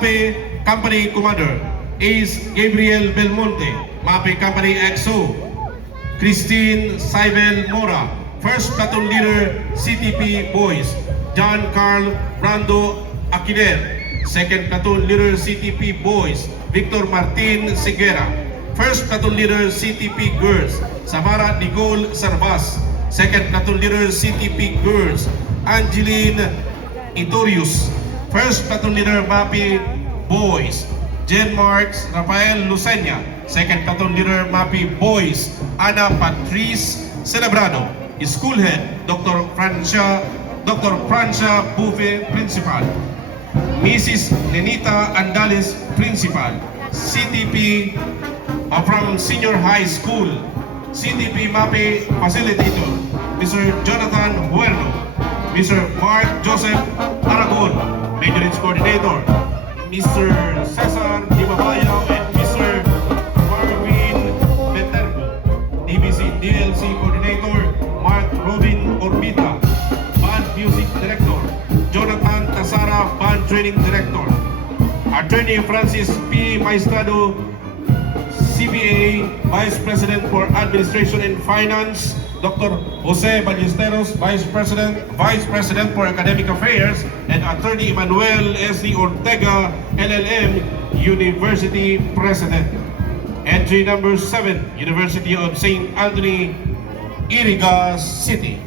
MAPEH Company Commander is Gabriel Belmonte, MAPEH Company XO. Christine Saibel Mora, 1st Platoon Leader, CTP Boys. John Carl Brando Aquiner, 2nd Platoon Leader, CTP Boys. Victor Martin Seguera, 1st Platoon Leader, CTP Girls. Samara Nicole Sarvas, 2nd Platoon Leader, CTP Girls. Angeline Itorius, 1st Platoon Leader, MAPEH Boys. Jen Marks Rafael Lucena, 2nd Platoon Leader, MAPEH Boys. Ana Patrice Celebrado, School Head, Dr. Francia Bufe, Principal. Mrs. Nenita Andales, Principal. CTP from Senior High School. CTP MAPEH Facilitator, Mr. Jonathan Huerno. Mr. Mark Joseph Aragon, Maintenance Coordinator. Mr. Cesar Dimabayo and Mr. Marvin Beterbo, DBC DLC Coordinator. Mark Robin Orbita, Band Music Director. Jonathan Tasara, Band Training Director. Attorney Francis P. Maestrado, CBA Vice President for Administration and Finance. Dr. Jose Ballesteros, Vice President for Academic Affairs, and Attorney Emmanuel S.D. Ortega, LLM, University President. Entry number 7, University of St. Anthony, Iriga City.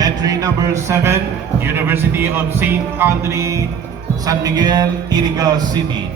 Entry number 7, University of St. Anthony, San Miguel, Iriga City.